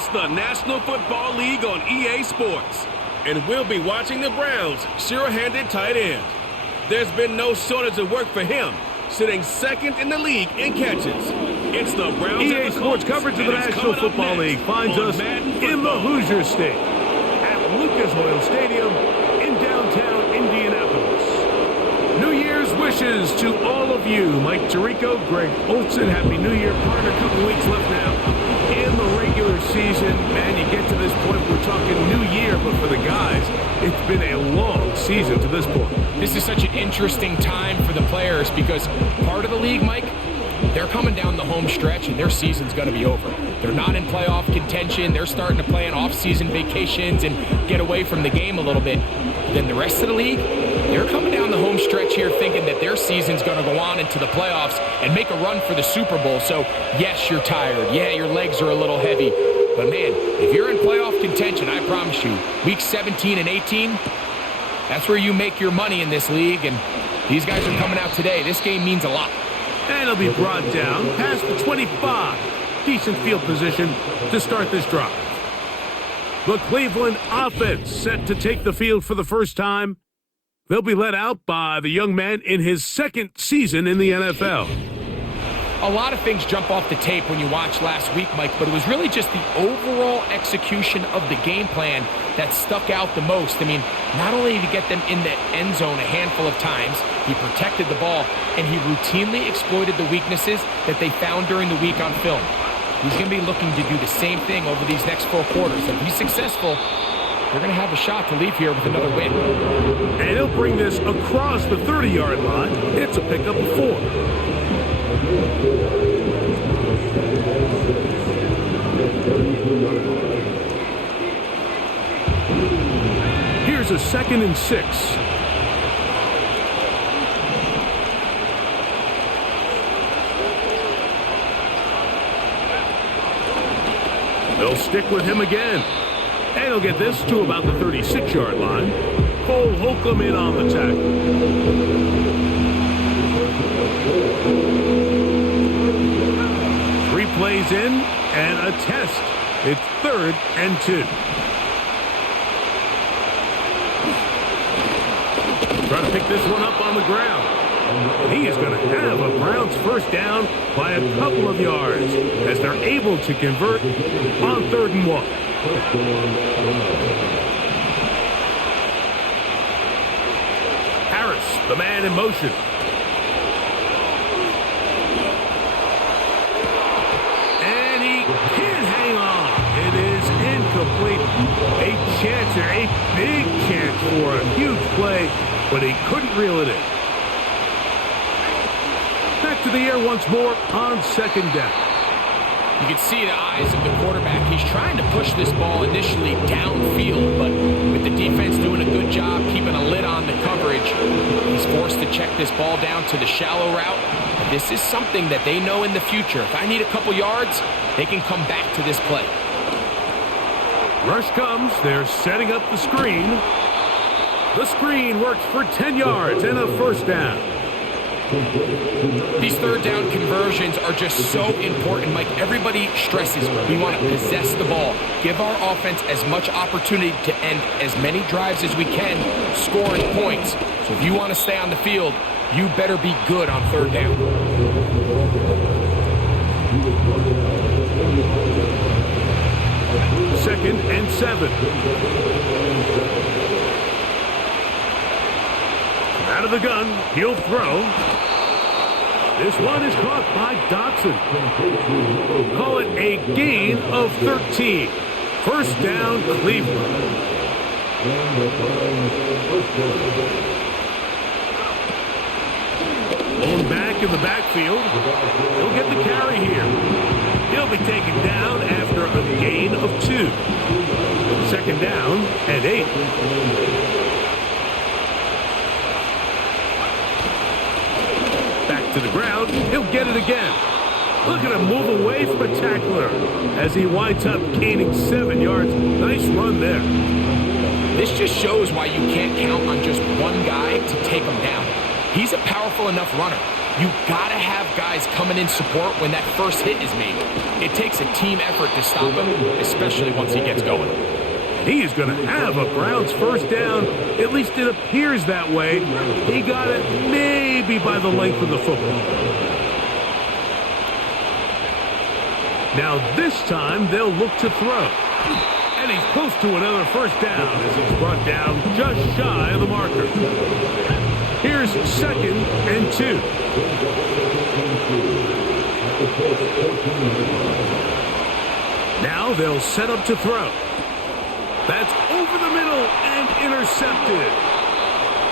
It's the National Football League on EA Sports. And we'll be watching the Browns' sure-handed tight end. There's been no shortage of work for him, sitting second in the league in catches. It's the Browns. EA Sports coverage of the National Football League finds us in the Hoosier State at Lucas Oil Stadium in downtown Indianapolis. New Year's wishes to all of you. Mike Tirico, Greg Olson, Happy New Year. Partner, a couple weeks left now in the regular season. Man, you get to this point, we're talking New Year, but for the guys, it's been a long season to this point. This is such an interesting time for the players because part of the league, Mike, they're coming down the home stretch and their season's going to be over. They're not in playoff contention. They're starting to plan off-season vacations and get away from the game a little bit. Then the rest of the league, they're coming down the home stretch here thinking that their season's going to go on into the playoffs and make a run for the Super Bowl. So, yes, you're tired. Yeah, your legs are a little heavy. But, man, if you're in playoff contention, I promise you, weeks 17 and 18, that's where you make your money in this league. And these guys are coming out today. This game means a lot. And it'll be brought down past the 25. Decent field position to start this drive. The Cleveland offense set to take the field for the first time. They'll be led out by the young man in his second season in the NFL. A lot of things jump off the tape when you watch last week, Mike, but it was really just the overall execution of the game plan that stuck out the most. I mean, not only did he get them in the end zone a handful of times, he protected the ball, and he routinely exploited the weaknesses that they found during the week on film. He's going to be looking to do the same thing over these next 4 quarters. If he's successful, they're going to have a shot to leave here with another win. And he'll bring this across the 30-yard line. It's a pickup of 4. Here's a 2nd and 6. They'll stick with him again. And he'll get this to about the 36-yard line. Cole Holcomb in on the tackle. 3 plays in and a test. It's 3rd and 2. Trying to pick this one up on the ground. And he is going to have a Browns first down by a couple of yards as they're able to convert on 3rd and 1. Harris, the man in motion. And he can't hang on. It is incomplete. A chance here, a big chance for a huge play, but he couldn't reel it in. Back to the air once more on 2nd down. You can see the eyes of the quarterback. He's trying to push this ball initially downfield, but with the defense doing a good job keeping a lid on the coverage, he's forced to check this ball down to the shallow route. But this is something that they know in the future. If I need a couple yards, they can come back to this play. Rush comes. They're setting up the screen. The screen works for 10 yards and a first down. These 3rd down conversions are just so important, Mike. Everybody stresses we want to possess the ball, give our offense as much opportunity to end as many drives as we can, scoring points. So if you want to stay on the field, you better be good on 3rd down. Second and 7. Out of the gun, he'll throw. This one is caught by Dotson. Call it a gain of 13. First down, Cleveland. Blown back in the backfield. He'll get the carry here. He'll be taken down after a gain of 2. 2nd down and 8. To the ground, he'll get it again. Look at him move away from a tackler as he winds up gaining 7 yards. Nice run there. This just shows why you can't count on just one guy to take him down. He's a powerful enough runner. You gotta have guys coming in support when that first hit is made. It takes a team effort to stop him, especially once he gets going. He is going to have a Browns first down. At least it appears that way. He got it maybe by the length of the football. Now this time they'll look to throw. And he's close to another first down as he's brought down just shy of the marker. Here's 2nd and 2. Now they'll set up to throw. That's over the middle and intercepted.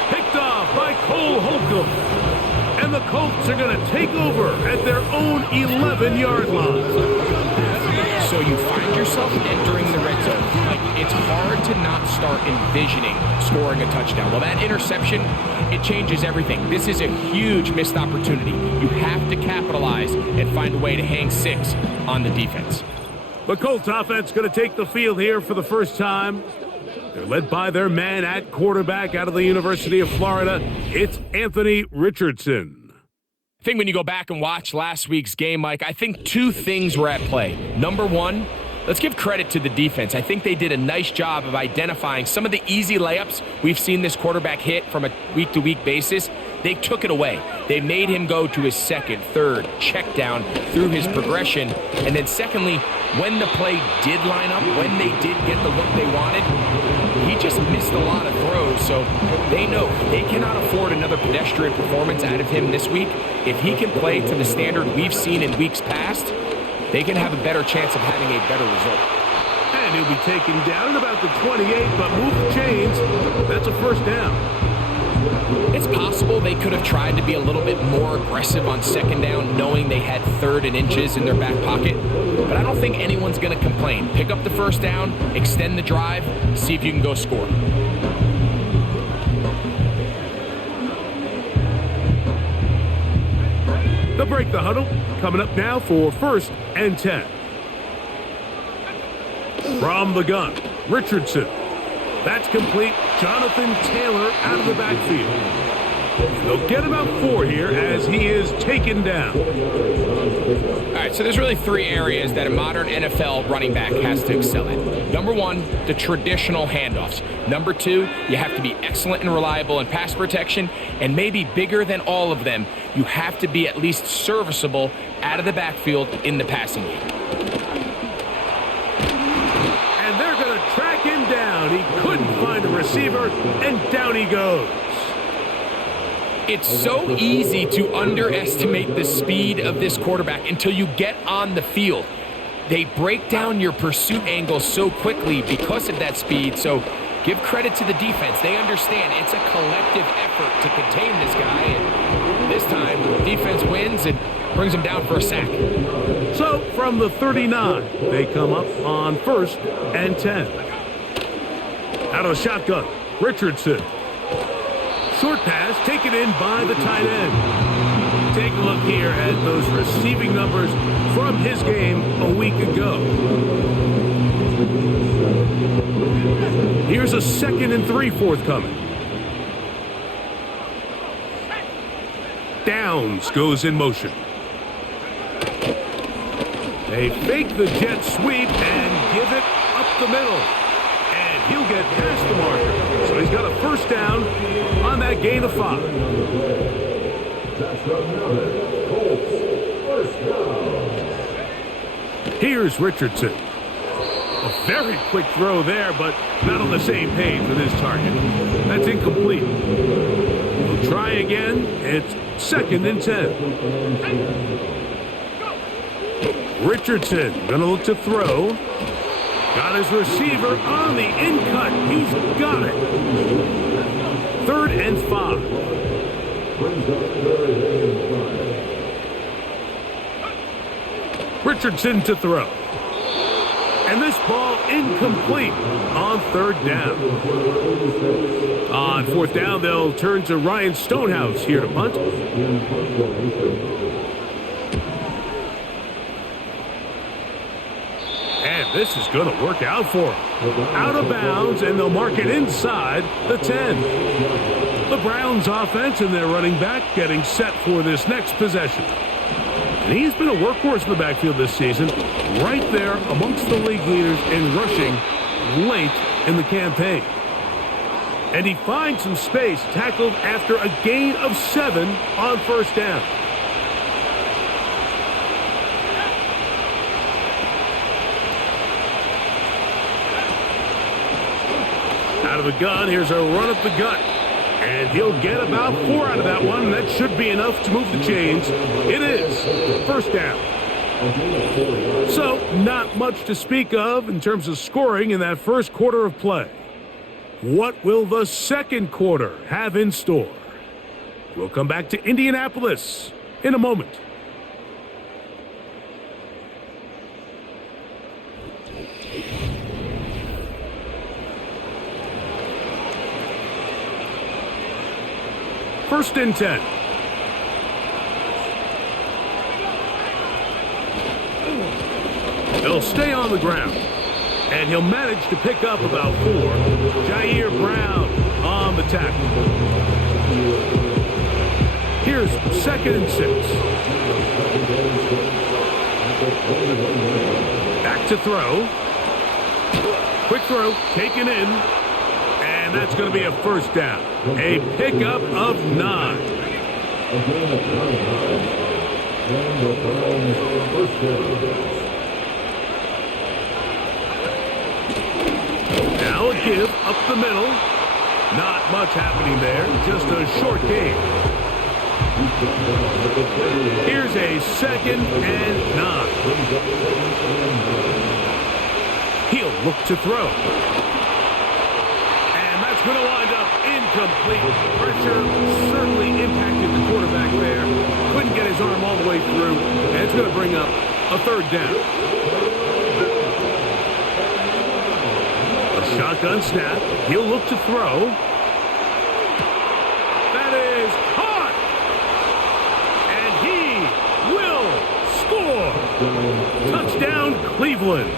Picked off by Cole Holcomb. And the Colts are going to take over at their own 11-yard line. So you find yourself entering the red zone. Like, it's hard to not start envisioning scoring a touchdown. Well, that interception, it changes everything. This is a huge missed opportunity. You have to capitalize and find a way to hang 6 on the defense. The Colts offense going to take the field here for the first time. They're led by their man at quarterback out of the University of Florida. It's Anthony Richardson. I think when you go back and watch last week's game, Mike, I think 2 things were at play. Number 1, let's give credit to the defense. I think they did a nice job of identifying some of the easy layups we've seen this quarterback hit from a week-to-week basis. They took it away. They made him go to his 2nd, 3rd check down through his progression. And then secondly, when the play did line up, when they did get the look they wanted, he just missed a lot of throws. So they know they cannot afford another pedestrian performance out of him this week. If he can play to the standard we've seen in weeks past, they can have a better chance of having a better result. And he'll be taken down at about the 28, but move the chains. That's a first down. It's possible they could have tried to be a little bit more aggressive on 2nd down, knowing they had 3rd and inches in their back pocket. But I don't think anyone's going to complain. Pick up the first down, extend the drive, see if you can go score. They'll break the huddle. Coming up now for 1st and 10. From the gun, Richardson. That's complete. Jonathan Taylor out of the backfield. They'll get about 4 here as he is taken down. All right, so there's really 3 areas that a modern NFL running back has to excel at. Number 1, the traditional handoffs. Number 2, you have to be excellent and reliable in pass protection. And maybe bigger than all of them, you have to be at least serviceable out of the backfield in the passing game. Track him down. He couldn't find a receiver, and down he goes. It's so easy to underestimate the speed of this quarterback until you get on the field. They break down your pursuit angles so quickly because of that speed, so give credit to the defense. They understand it's a collective effort to contain this guy, and this time, defense wins and brings him down for a sack. So, from the 39, they come up on 1st and 10. Out of the shotgun, Richardson. Short pass taken in by the tight end. Take a look here at those receiving numbers from his game a week ago. Here's a 2nd and 3 forthcoming. Downs goes in motion. They fake the jet sweep and give it up the middle. And he'll get past the marker. So he's got a first down on that gain of 5. Here's Richardson. A very quick throw there, but not on the same page with his target. That's incomplete. We'll try again. It's 2nd and 10. Richardson going to look to throw. Got his receiver on the in-cut. He's got it. 3rd and 5. Richardson to throw. And this ball incomplete on 3rd down. On 4th down, they'll turn to Ryan Stonehouse here to punt. And this is going to work out for him. Out of bounds, and they'll mark it inside the 10. The Browns offense and their running back getting set for this next possession. And he's been a workhorse in the backfield this season, right there amongst the league leaders in rushing late in the campaign. And he finds some space, tackled after a gain of 7 on first down. Out of the gun, here's a run up the gut. And he'll get about 4 out of that one. That should be enough to move the chains. It is first down. So, not much to speak of in terms of scoring in that first quarter of play. What will the second quarter have in store? We'll come back to Indianapolis in a moment. First and 10. He'll stay on the ground. And he'll manage to pick up about 4. Jair Brown on the tackle. Here's second and 6. Back to throw. Quick throw, taken in. And that's going to be a first down. A pickup of 9. Now a give up the middle. Not much happening there. Just a short gain. Here's a second and 9. He'll look to throw. Going to wind up incomplete. Pressure certainly impacted the quarterback there. Couldn't get his arm all the way through. And it's going to bring up a third down. A shotgun snap. He'll look to throw. That is caught. And he will score. Touchdown, Cleveland.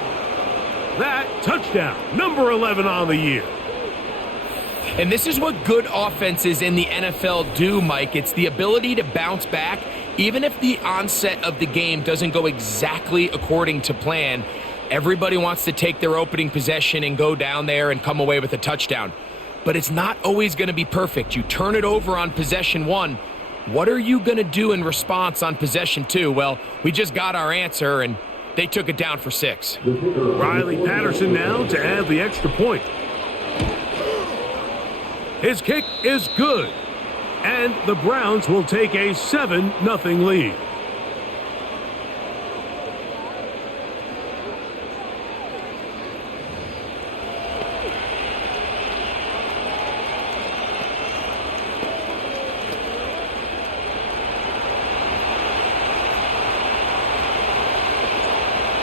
That touchdown, number 11 on the year. And this is what good offenses in the NFL do, Mike. It's the ability to bounce back, even if the onset of the game doesn't go exactly according to plan. Everybody wants to take their opening possession and go down there and come away with a touchdown. But it's not always going to be perfect. You turn it over on possession 1. What are you going to do in response on possession 2? Well, we just got our answer, and they took it down for 6. Riley Patterson now to add the extra point. His kick is good, and the Browns will take a 7-0 lead.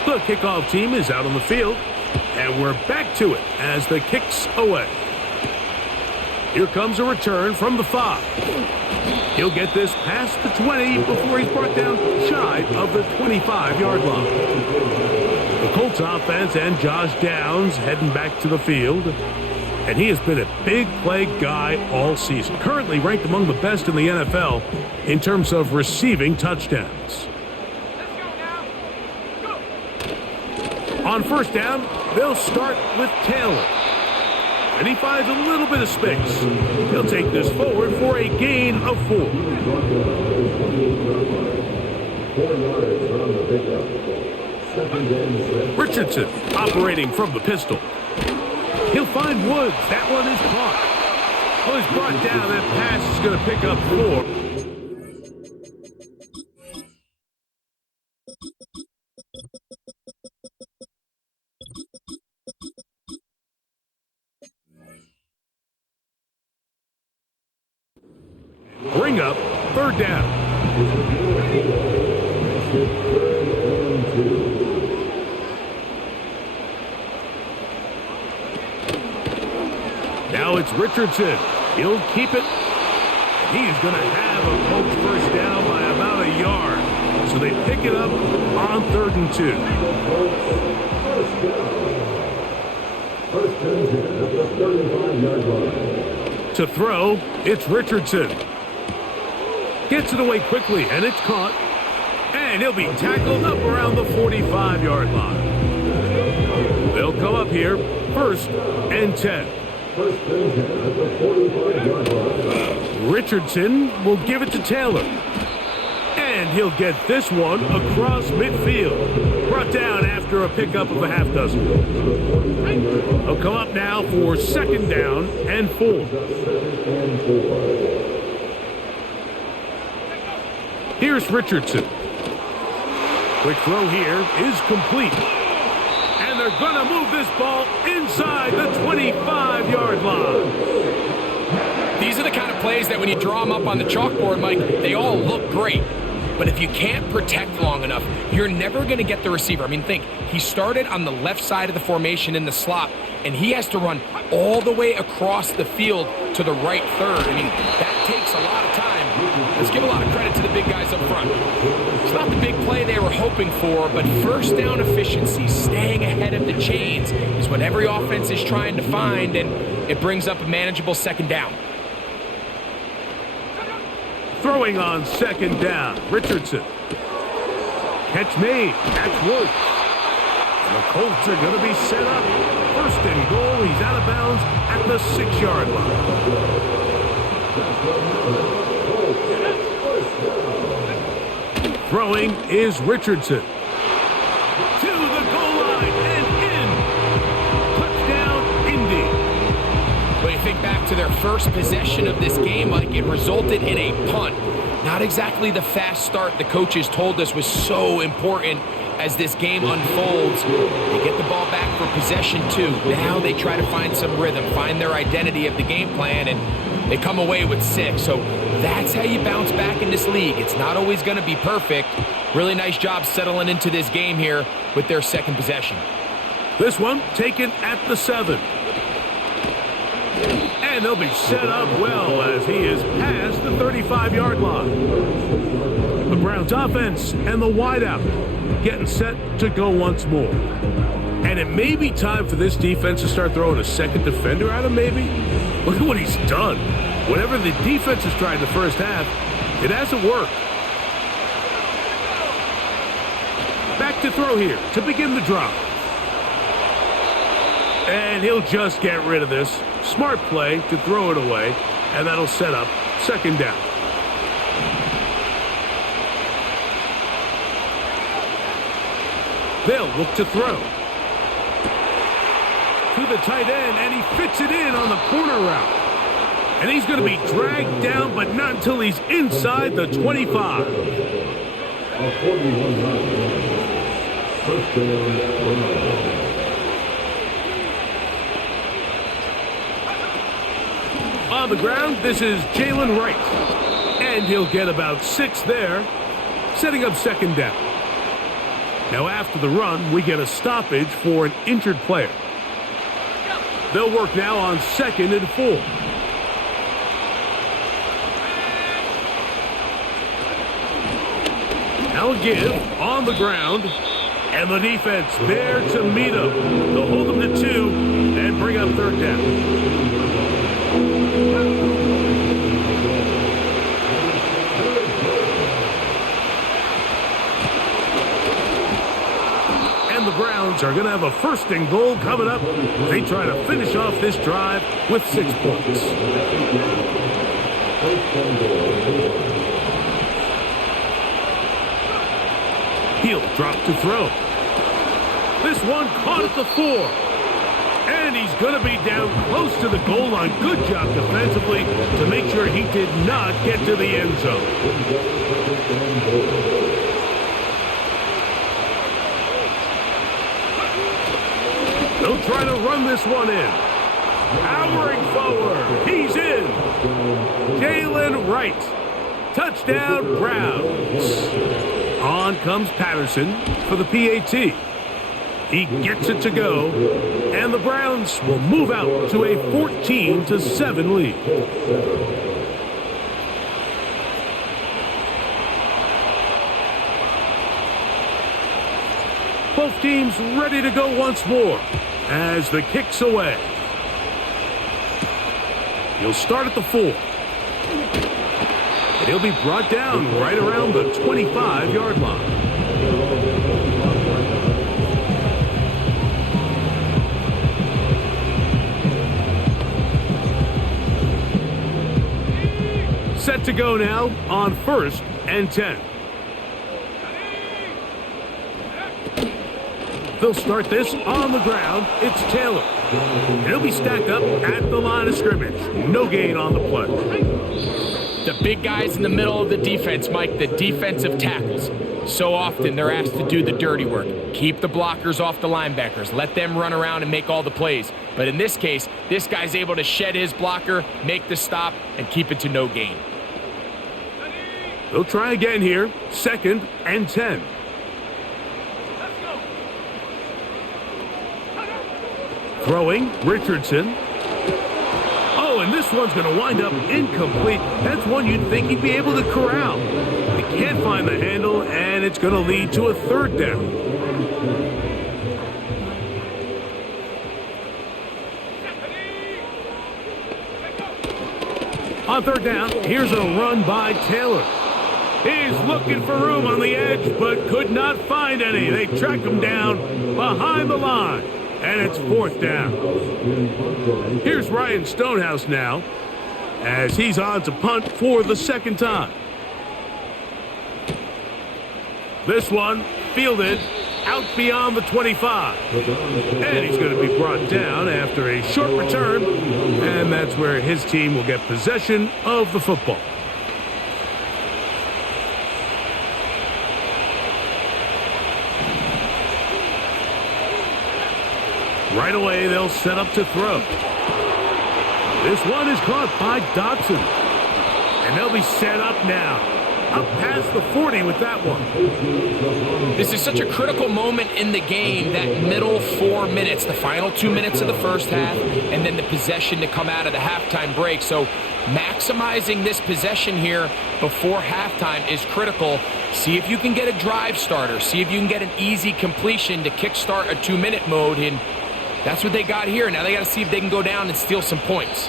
The kickoff team is out on the field, and we're back to it as the kick's away. Here comes a return from the 5. He'll get this past the 20 before he's brought down shy of the 25-yard line. The Colts offense and Josh Downs heading back to the field. And he has been a big play guy all season. Currently ranked among the best in the NFL in terms of receiving touchdowns. On first down, they'll start with Taylor. And he finds a little bit of space. He'll take this forward for a gain of 4. Richardson operating from the pistol. He'll find Woods. That one is caught. Well, he's brought down. That pass is going to pick up 4. Bring up third down. Now it's Richardson. He'll keep it. He's going to have a Colts first down by about a yard. So they pick it up on 3rd and 2. First and 10 at the 35-yard line. To throw, it's Richardson. Gets it away quickly, and it's caught. And he'll be tackled up around the 45-yard line. They'll come up here, 1st and 10. Richardson will give it to Taylor. And he'll get this one across midfield. Brought down after a pickup of a half dozen. He'll come up now for 2nd down and 4. Here's Richardson. Quick throw here is complete. And they're going to move this ball inside the 25-yard line. These are the kind of plays that when you draw them up on the chalkboard, Mike, they all look great. But if you can't protect long enough, you're never going to get the receiver. I mean, think, he started on the left side of the formation in the slot, and he has to run all the way across the field to the right third. I mean, that takes a lot of time. Let's give a lot of credit to the big guys up front. It's not the big play they were hoping for, but first down efficiency, staying ahead of the chains, is what every offense is trying to find, and it brings up a manageable 2nd down. Throwing on 2nd down, Richardson. Catch made. That's Woods. And the Colts are going to be set up. 1st and goal. He's out of bounds at the 6-yard line. Throwing is Richardson. To the goal line and in. Touchdown, Indy. When you think back to their first possession of this game, Mike, it resulted in a punt. Not exactly the fast start the coaches told us was so important as this game unfolds. They get the ball back for possession 2. Now they try to find some rhythm, find their identity of the game plan, and they come away with 6. So that's how you bounce back in this league. It's not always going to be perfect. Really nice job settling into this game here with their 2nd possession. This one taken at the 7. And they'll be set up well as he is past the 35-yard line. The Browns offense and the wideout getting set to go once more. And it may be time for this defense to start throwing a 2nd defender at him, maybe. Look at what he's done. Whatever the defense has tried in the first half, it hasn't worked. Back to throw here to begin the drop. And he'll just get rid of this. Smart play to throw it away, and that'll set up 2nd down. They'll look to throw. To the tight end, and he fits it in on the corner route. And he's going to be dragged down, but not until he's inside the 25. On the ground, this is Jalen Wright. And he'll get about 6 there, setting up 2nd down. Now after the run, we get a stoppage for an injured player. They'll work now on 2nd and 4. Now a give on the ground. And the defense there to meet him. They'll hold him to 2 and bring up 3rd down. And the Browns are going to have a 1st and goal coming up. They try to finish off this drive with 6 points. He'll drop to throw. This one caught at the 4. And he's going to be down close to the goal line. Good job defensively to make sure he did not get to the end zone. They'll try to run this one in. Powering forward. He's in. Jalen Wright. Touchdown, Browns. On comes Patterson for the PAT. He gets it to go, and the Browns will move out to a 14-7 lead. Both teams ready to go once more as the kick's away. He'll start at the 4. And he'll be brought down right around the 25-yard line. Set to go now on 1st and 10. They'll start this on the ground. It's Taylor. And he'll be stacked up at the line of scrimmage. No gain on the play. The big guys in the middle of the defense, Mike, the defensive tackles. So often they're asked to do the dirty work. Keep the blockers off the linebackers. Let them run around and make all the plays. But in this case, this guy's able to shed his blocker, make the stop, and keep it to no gain. They'll try again here. 2nd and 10. Throwing, Richardson. Oh, and this one's going to wind up incomplete. That's one you'd think he'd be able to corral. They can't find the handle, and it's going to lead to a 3rd down. On 3rd down, here's a run by Taylor. He's looking for room on the edge, but could not find any. They track him down behind the line, and it's 4th down. Here's Ryan Stonehouse now, as he's on to punt for the 2nd time. This one fielded out beyond the 25. And he's going to be brought down after a short return, and that's where his team will get possession of the football. Right away, they'll set up to throw. This one is caught by Dotson. And they'll be set up now. Up past the 40 with that one. This is such a critical moment in the game, that middle 4 minutes, the final 2 minutes of the first half, and then the possession to come out of the halftime break. So maximizing this possession here before halftime is critical. See if you can get a drive starter. See if you can get an easy completion to kickstart a 2-minute mode, and that's what they got here. Now they got to see if they can go down and steal some points.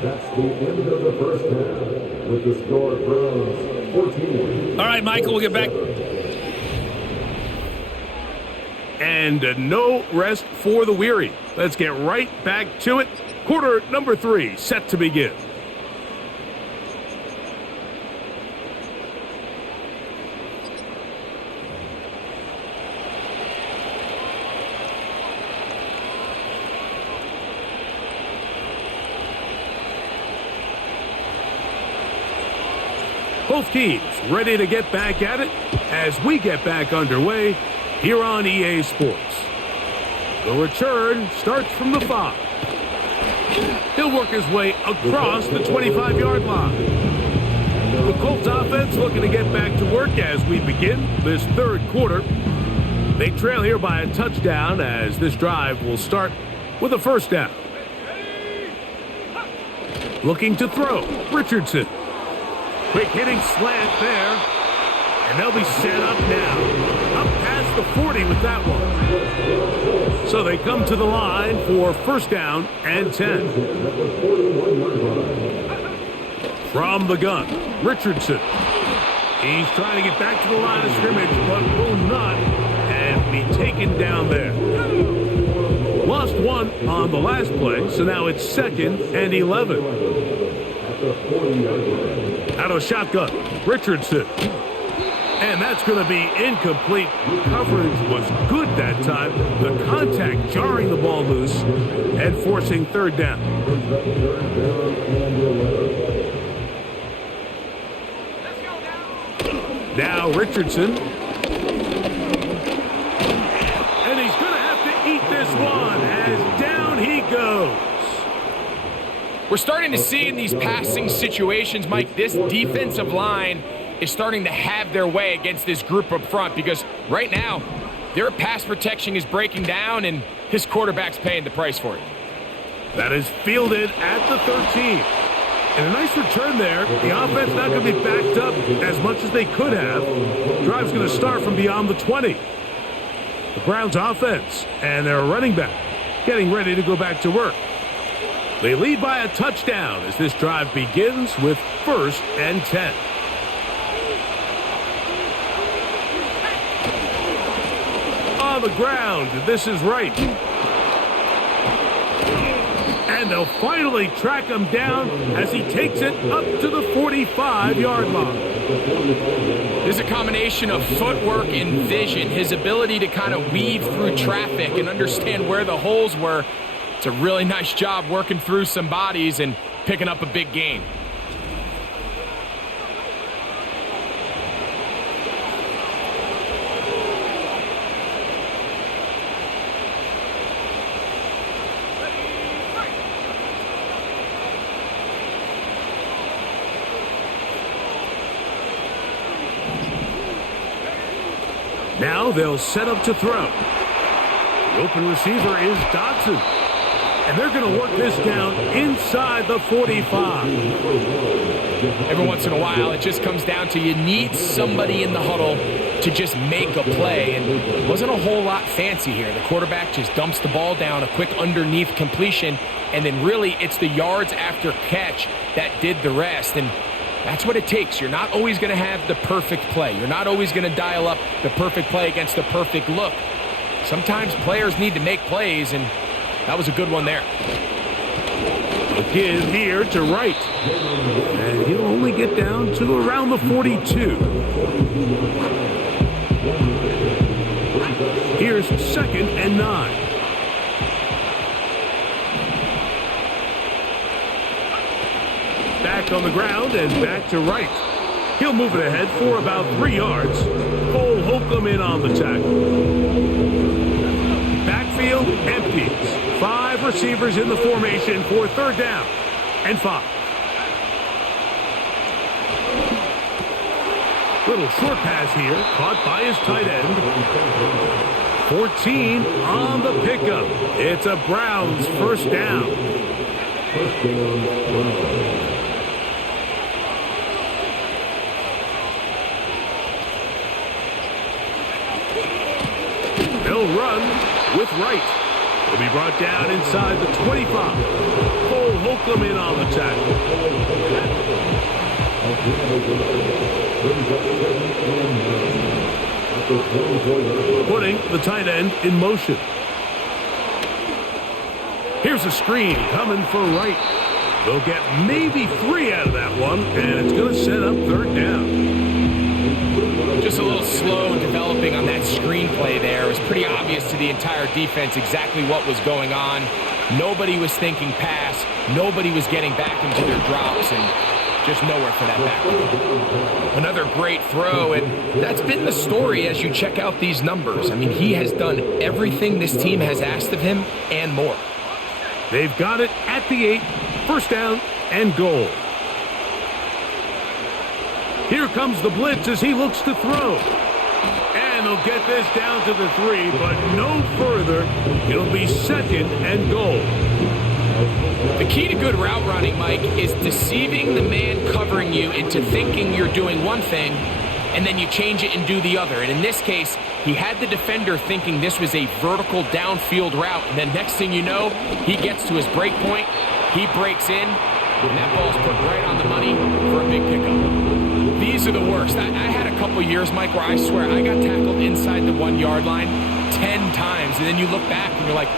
That's the end of the first half with the score Browns 14. All right, Michael, we'll get back. And no rest for the weary. Let's get right back to it. Quarter number 3 set to begin. Both teams ready to get back at it as we get back underway here on EA Sports. The return starts from the 5. He'll work his way across the 25-yard line. The Colts offense looking to get back to work as we begin this 3rd quarter. They trail here by a touchdown as this drive will start with a 1st down. Looking to throw, Richardson. Quick hitting slant there, and they'll be set up now. Up past the 40 with that one. So they come to the line for 1st down and 10. From the gun, Richardson. He's trying to get back to the line of scrimmage, but will not, and be taken down there. Lost one on the last play, so now it's 2nd and 11. Out of shotgun, Richardson. And that's going to be incomplete. Coverage was good that time. The contact jarring the ball loose and forcing 3rd down. Now Richardson. And he's going to have to eat this one as down he goes. We're starting to see in these passing situations, Mike, this defensive line is starting to have their way against this group up front, because right now Their pass protection is breaking down, and his quarterback's paying the price for it. That is fielded at the 13. And a nice return there. The offense not going to be backed up as much as they could have. Drive's going to start from beyond the 20. The Browns offense and their running back getting ready to go back to work. They lead by a touchdown as this drive begins with 1st and 10. On the ground, this is right. And they'll finally track him down as he takes it up to the 45-yard line. There's a combination of footwork and vision, his ability to kind of weave through traffic and understand where the holes were. It's a really nice job working through some bodies and picking up a big gain. Now they'll set up to throw. The open receiver is Dodson. And they're going to work this down inside the 45. Every once in a while, it just comes down to you need somebody in the huddle to just make a play. And it wasn't a whole lot fancy here. The quarterback just dumps the ball down, a quick underneath completion, and then really it's the yards after catch that did the rest. And that's what it takes. You're not always going to have the perfect play. You're not always going to dial up the perfect play against the perfect look. Sometimes players need to make plays, and that was a good one there. Again here to right. And he'll only get down to around the 42. Here's 2nd and 9. Back on the ground and back to right. He'll move it ahead for about 3 yards. Cole Holcomb in on the tackle. Backfield empties. 5 receivers in the formation for 3rd down and 5. Little short pass here, caught by his tight end. 14 on the pickup. It's a Browns 1st down. They'll run with Wright. Will be brought down inside the 25. Cole Holcomb in on the tackle. Putting the tight end in motion. Here's a screen coming for Wright. They'll get maybe 3 out of that one, and it's going to set up 3rd down. Just a little slow developing on that screenplay there. It was pretty obvious to the entire defense exactly what was going on. Nobody was thinking pass. Nobody was getting back into their drops, and just nowhere for that back. Another great throw, and that's been the story as you check out these numbers. I mean, he has done everything this team has asked of him and more. They've got it at the 8, 1st down and goal. Here comes the blitz as he looks to throw. And they'll get this down to the 3, but no further. It'll be 2nd and goal. The key to good route running, Mike, is deceiving the man covering you into thinking you're doing one thing, and then you change it and do the other. And in this case, he had the defender thinking this was a vertical downfield route, and then next thing you know, he gets to his break point, he breaks in, and that ball's put right on the money for a big pickup. These are the worst. I had a couple years, Mike, where I swear I got tackled inside the 1-yard line 10 times, and then you look back and you're like,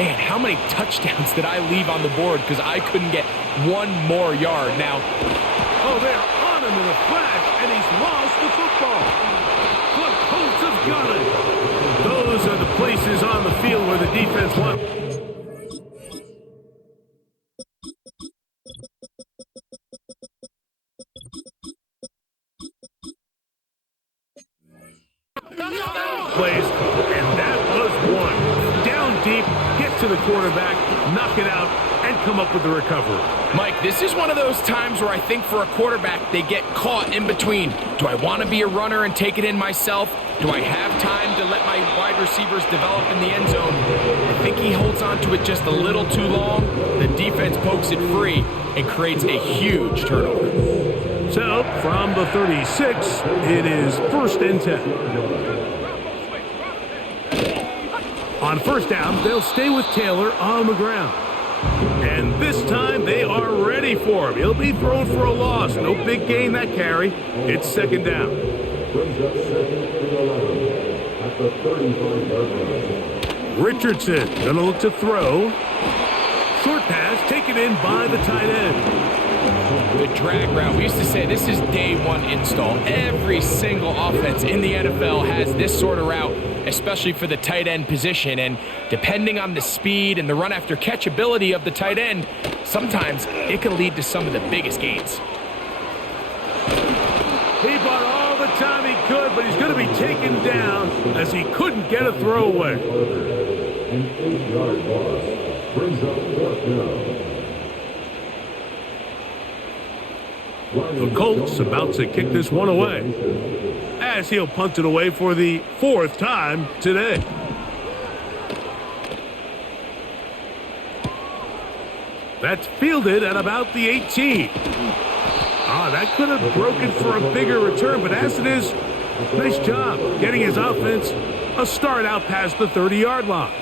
man, how many touchdowns did I leave on the board because I couldn't get 1 more yard? Now, oh, they're on him in a flash, and he's lost the football. The Colts have got it. Those are the places on the field where the defense wants. Plays, and that was one. Down deep, get to the quarterback, knock it out, and come up with the recovery. Mike, this is one of those times where I think for a quarterback, they get caught in between. Do I want to be a runner and take it in myself? Do I have time to let my wide receivers develop in the end zone? I think he holds on to it just a little too long. The defense pokes it free and creates a huge turnover. So, from the 36, it is 1st and 10. On 1st down, they'll stay with Taylor on the ground. And this time, they are ready for him. He'll be thrown for a loss. No big gain that carry. It's 2nd down. Brings up 2nd and 11 at the 35-yard line. Richardson going to look to throw. Short pass taken in by the tight end. The drag route. We used to say this is day one install. Every single offense in the NFL has this sort of route, especially for the tight end position. And depending on the speed and the run after catch ability of the tight end, sometimes it can lead to some of the biggest gains. He bought all the time he could, but he's going to be taken down as he couldn't get a throw away. An 8-yard loss brings up 4th down. The Colts about to kick this one away, as he'll punt it away for the 4th time today. That's fielded at about the 18. That could have broken for a bigger return, but as it is, nice job getting his offense a start out past the 30-yard line.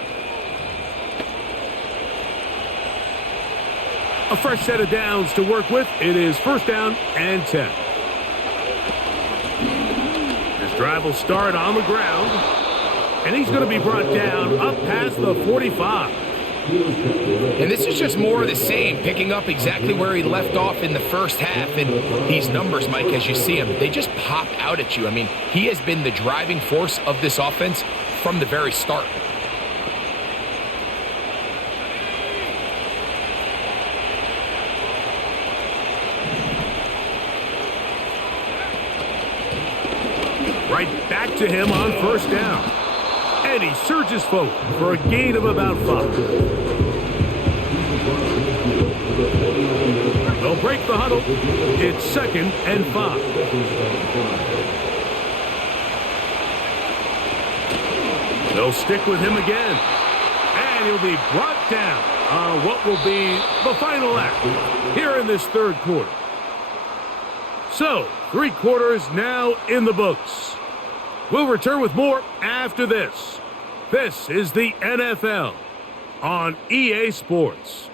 A fresh set of downs to work with. It is 1st down and 10. This drive will start on the ground, and he's going to be brought down up past the 45. And this is just more of the same, picking up exactly where he left off in the first half. And these numbers, Mike, as you see them, they just pop out at you. I mean, he has been the driving force of this offense from the very start. Right back to him on 1st down. And he surges forward for a gain of about 5. They'll break the huddle. It's 2nd and 5. They'll stick with him again. And he'll be brought down on what will be the final act here in this 3rd quarter. So, 3 quarters now in the books. We'll return with more after this. This is the NFL on EA Sports.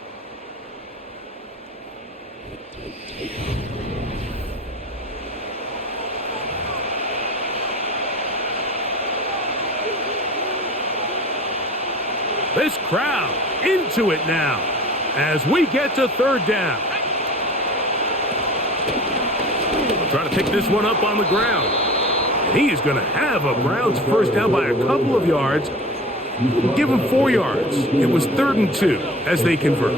This crowd into it now as we get to 3rd down. Try to pick this one up on the ground. He is going to have a Browns 1st down by a couple of yards. Give him 4 yards. It was 3rd and 2 as they convert.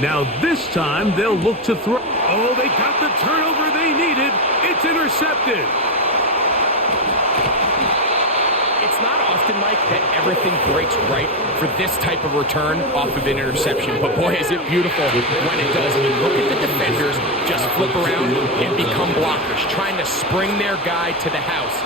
Now this time they'll look to throw. Oh, they got the turnover they needed. It's intercepted. It's not often, Mike, that everything breaks right for this type of return off of an interception. But boy, is it beautiful when it does. I mean, look at the defenders just flip around and become blockers, trying to spring their guy to the house.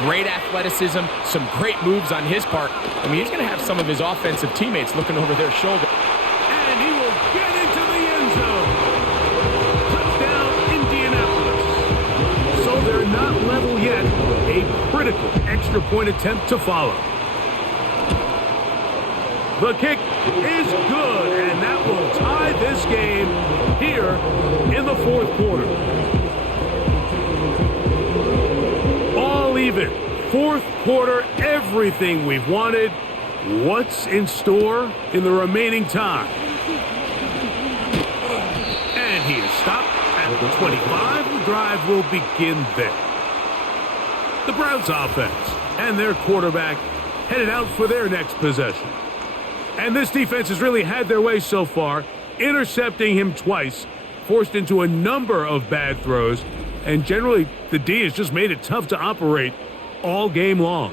Great athleticism, some great moves on his part. I mean, he's going to have some of his offensive teammates looking over their shoulder. And he will get into the end zone. Touchdown, Indianapolis. So they're not level yet. A critical extra point attempt to follow. The kick is good, and that will tie this game here in the 4th quarter. All even. 4th quarter, everything we've wanted. What's in store in the remaining time? And he is stopped at the 25. The drive will begin there. The Browns offense and their quarterback headed out for their next possession. And this defense has really had their way so far, intercepting him twice, forced into a number of bad throws, and generally the D has just made it tough to operate all game long.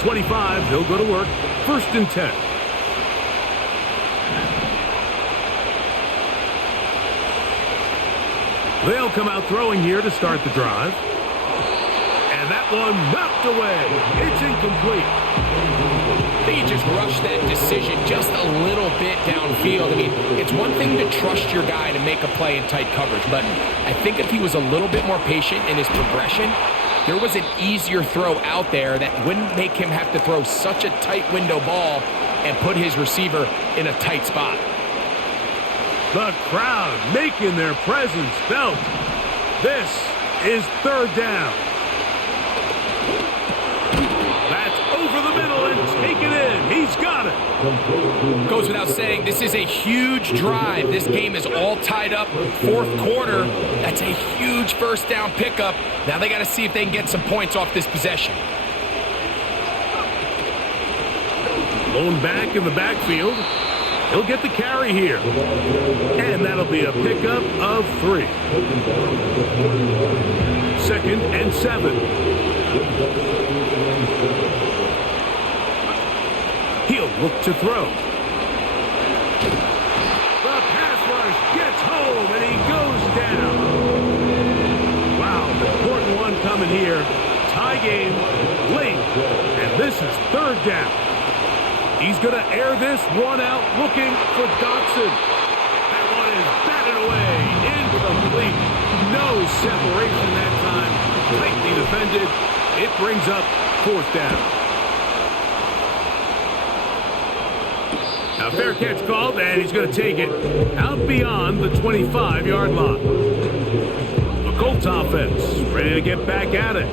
25. They'll go to work. 1st and 10. They'll come out throwing here to start the drive. And that one knocked away. It's incomplete. I think he just rushed that decision just a little bit downfield. I mean, it's one thing to trust your guy to make a play in tight coverage, but I think if he was a little bit more patient in his progression, there was an easier throw out there that wouldn't make him have to throw such a tight window ball and put his receiver in a tight spot. The crowd making their presence felt. This is 3rd down. That's over the middle and taken in. He's got it. Goes without saying, this is a huge drive. This game is all tied up. 4th quarter. That's a huge 1st down pickup. Now they got to see if they can get some points off this possession. Lone back in the backfield. He'll get the carry here. And that'll be a pickup of 3. 2nd and 7. He'll look to throw. The pass rush gets home and he goes down. Wow, important one coming here. Tie game late. And this is 3rd down. He's going to air this one out, looking for Dotson. That one is batted away, incomplete. No separation that time, tightly defended. It brings up 4th down. Now fair catch called, and he's going to take it out beyond the 25-yard line. The Colts offense ready to get back at it.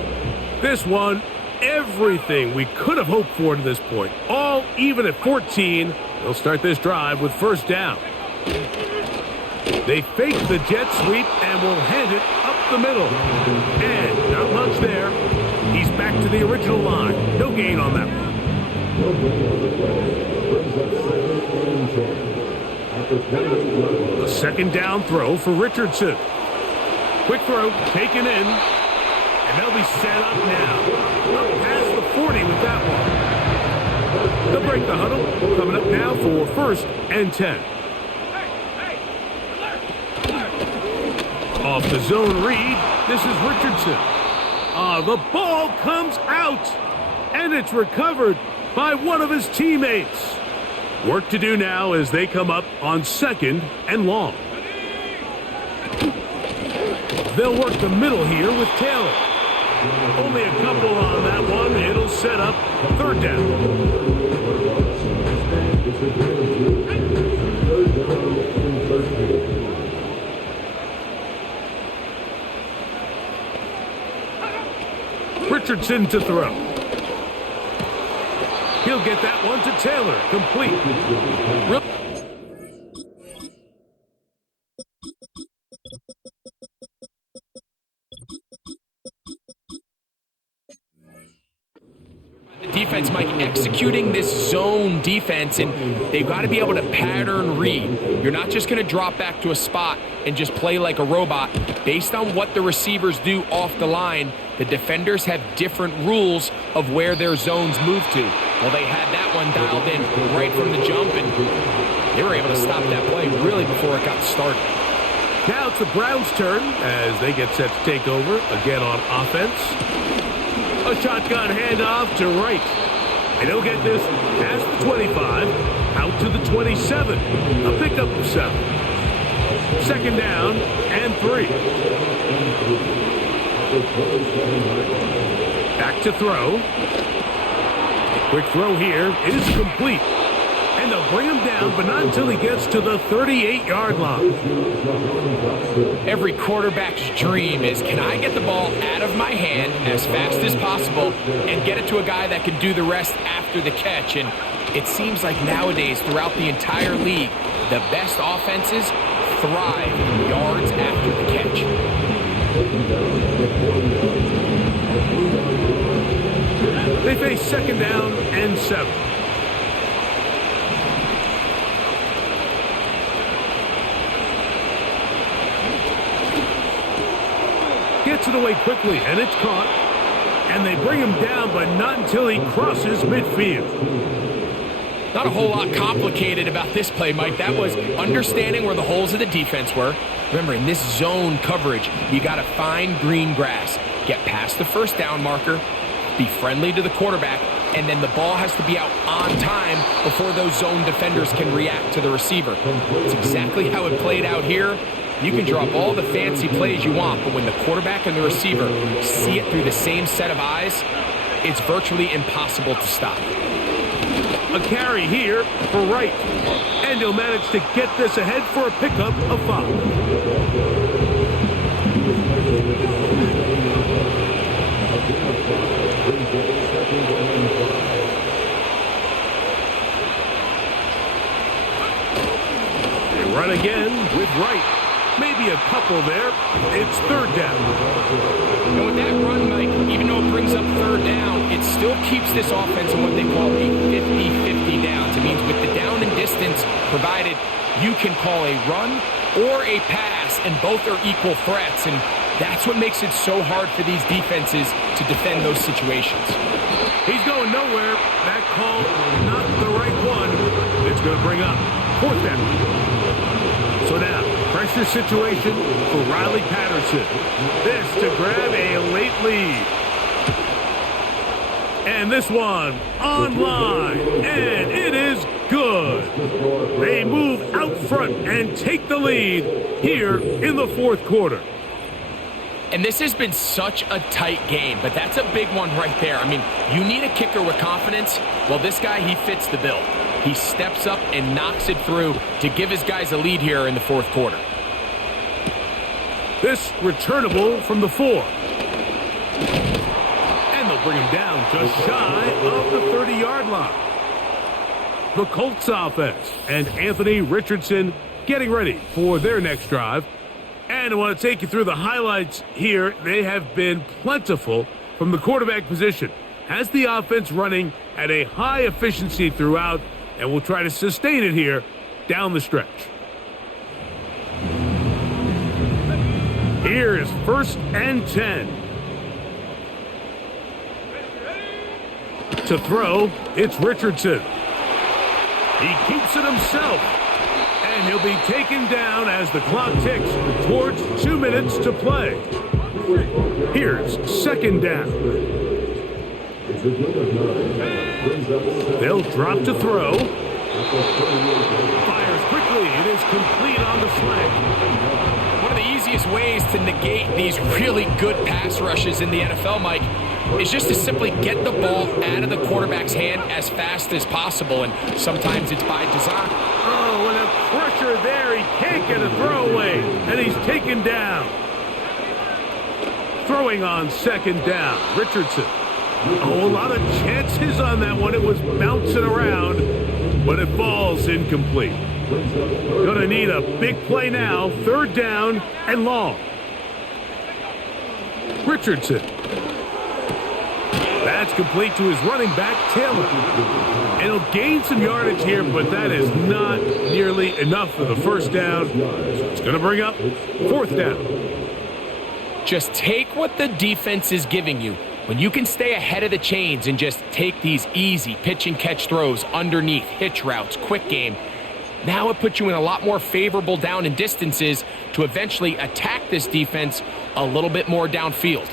This one, everything we could have hoped for to this point. All even at 14. They'll start this drive with 1st down. They fake the jet sweep and will hand it up the middle. And not much there. He's back to the original line. No gain on that one. A 2nd down throw for Richardson. Quick throw taken in. And they'll be set up now. Up past the 40 with that one. They'll break the huddle. Coming up now for 1st and 10. Off the zone read, this is Richardson. The ball comes out. And it's recovered by one of his teammates. Work to do now as they come up on 2nd and long. They'll work the middle here with Taylor. Only a couple on that one. It'll set up 3rd down. Richardson to throw. He'll get that one to Taylor. Complete. Defense, Mike, executing this zone defense, and they've got to be able to pattern read. You're not just going to drop back to a spot and just play like a robot. Based on what the receivers do off the line, the defenders have different rules of where their zones move to. Well, they had that one dialed in right from the jump, and they were able to stop that play really before it got started. Now it's the Browns' turn as they get set to take over again on offense. A shotgun handoff to right. And he'll get this past the 25, out to the 27. A pickup of 7. 2nd down and 3. Back to throw. Quick throw here is complete. And they'll bring him down, but not until he gets to the 38-yard line. Every quarterback's dream is, can I get the ball out of my hand as fast as possible and get it to a guy that can do the rest after the catch? And it seems like nowadays, throughout the entire league, the best offenses thrive in yards after the catch. They face 2nd down and 7. Gets it away quickly, and it's caught. And they bring him down, but not until he crosses midfield. Not a whole lot complicated about this play, Mike. That was understanding where the holes of the defense were. Remember, in this zone coverage, you got to find green grass. Get past the first down marker, be friendly to the quarterback, and then the ball has to be out on time before those zone defenders can react to the receiver. It's exactly how it played out here. You can draw up all the fancy plays you want, but when the quarterback and the receiver see it through the same set of eyes, it's virtually impossible to stop. A carry here for Wright. And he'll manage to get this ahead for a pickup of 5. They run again with Wright. Maybe a couple there. It's 3rd down. And with that run, Mike, even though it brings up 3rd down, it still keeps this offense in what they call a 50-50 downs. It means with the down and distance provided, you can call a run or a pass, and both are equal threats. And that's what makes it so hard for these defenses to defend those situations. He's going nowhere. That call, not the right one. It's going to bring up 4th down. So now, pressure situation for Riley Patterson. This to grab a late lead. And this one online. And it is good. They move out front and take the lead here in the 4th quarter. And this has been such a tight game, but that's a big one right there. I mean, you need a kicker with confidence. Well, this guy, he fits the bill. He steps up and knocks it through to give his guys a lead here in the 4th quarter. This returnable from the 4. And they'll bring him down just shy of the 30-yard line. The Colts offense and Anthony Richardson getting ready for their next drive. And I want to take you through the highlights here. They have been plentiful from the quarterback position. Has the offense running at a high efficiency throughout, and we'll try to sustain it here down the stretch. Here is 1st and 10. To throw, it's Richardson. He keeps it himself. And he'll be taken down as the clock ticks towards 2 minutes to play. Here's 2nd down. They'll drop to throw. Fires quickly. It is complete on the slant. One of the easiest ways to negate these really good pass rushes in the NFL, Mike, is just to simply get the ball out of the quarterback's hand as fast as possible, and sometimes it's by design. Oh, and a pressure there. He can't get a throwaway, and he's taken down. Throwing on 2nd down, Richardson. Oh, a lot of chances on that one. It was bouncing around, but it falls incomplete. Gonna need a big play now. 3rd down and long. Richardson. That's complete to his running back, Taylor. And he'll gain some yardage here, but that is not nearly enough for the 1st down. So it's going to bring up 4th down. Just take what the defense is giving you. When you can stay ahead of the chains and just take these easy pitch and catch throws underneath, hitch routes, quick game, now it puts you in a lot more favorable down and distances to eventually attack this defense a little bit more downfield.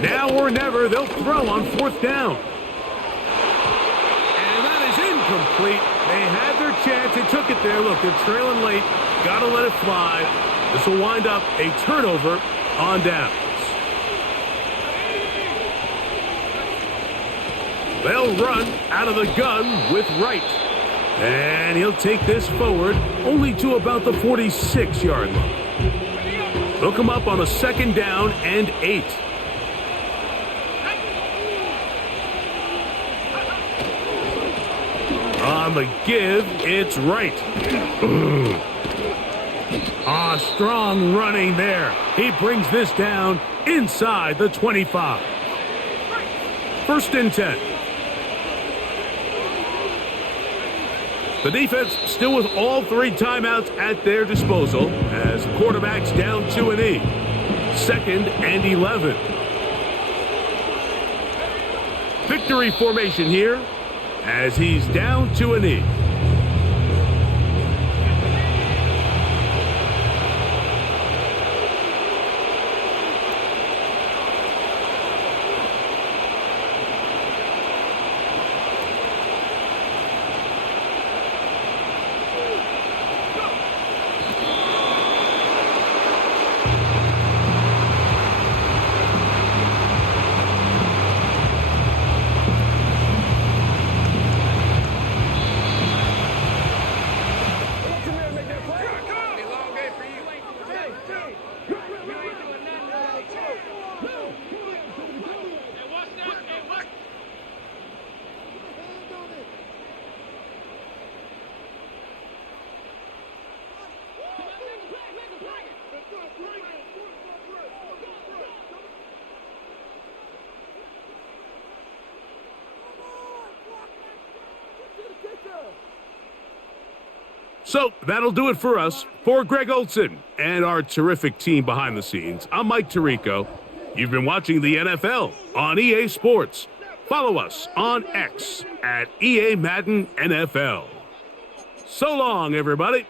Now or never, they'll throw on 4th down. And that is incomplete. They had their chance. They took it there. Look, they're trailing late. Got to let it fly. This will wind up a turnover on downs. They'll run out of the gun with Wright. And he'll take this forward only to about the 46-yard line. They'll come up on a 2nd down and 8. On the give, it's Wright. Strong running there. He brings this down inside the 25. 1st and 10. The defense still with all 3 timeouts at their disposal as quarterback's down to an E. 2nd and 11. Victory formation here as he's down to an E. So that'll do it for us. For Greg Olson and our terrific team behind the scenes, I'm Mike Tirico. You've been watching the NFL on EA Sports. Follow us on X at EA Madden NFL. So long, everybody.